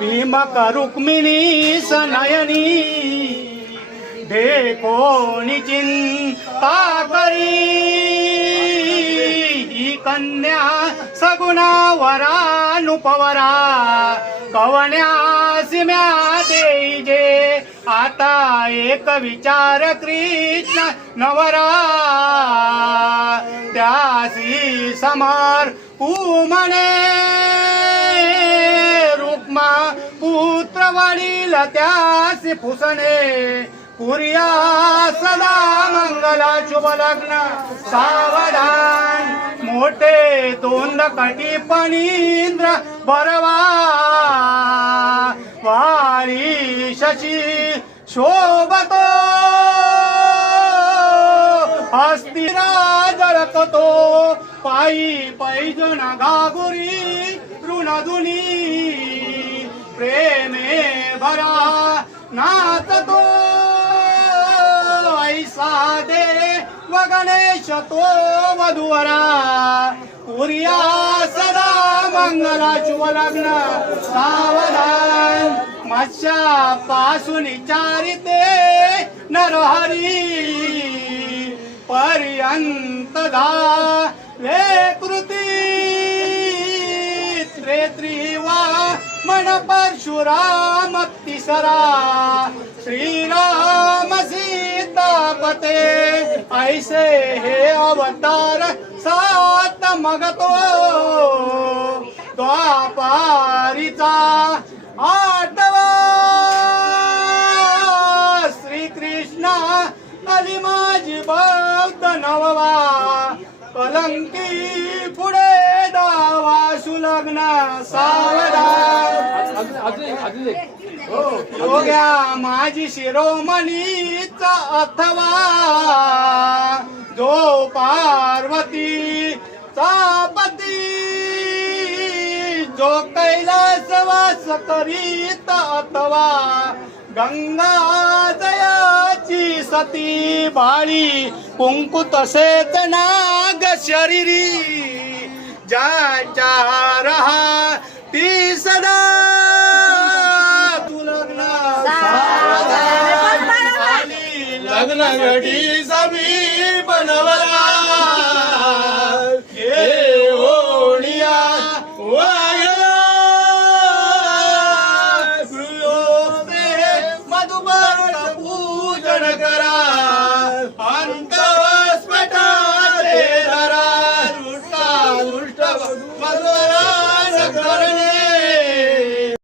भीमक रुक्मिणी सनयनी देखोनी चिंता करी ही कन्या सगुणा वरानुपवरा कवण्यासी म्या देईजे आता एक विचार कृष्ण नवरा त्यासी समर उमणे रुक्मा पुत्र वडील त्यासी पुसणे पुरिया सदा मंगला शुभ लग्न सावधान मोठे तोंड कटी पणींद्र बरवा वारी शशी शोभतो हस्तिरा जळकतो पायी पैजण घागुरी ऋणधुनी प्रेमे भरा नाचतो ऐसा दे व गणेश तो वधुवरा पुरिया सदा मंगला शुभ लग्न सावधान मत्स्या पासून चारिते नरहरी पर्यंत वे कृती त्रेत्रिवा मन परशुराम तिसरा श्रीराम सीतापते ऐसे हे अवतार सात मगतो द्वापारीचा आठवा श्रीकृष्ण आली माझी बौद्ध नववा कलंकी पुढे दावा सुलग्न सावधान योग्या माझी शिरोमणीचा अथवा जो पार्वतीचा पती जो कैलासवास करीत अथवा गंगा जयाची सती बाळी कुंकू तसेच नाग शरीरी ज्याच्या रहा ती सदा तू लग्न लग्न घडी सभी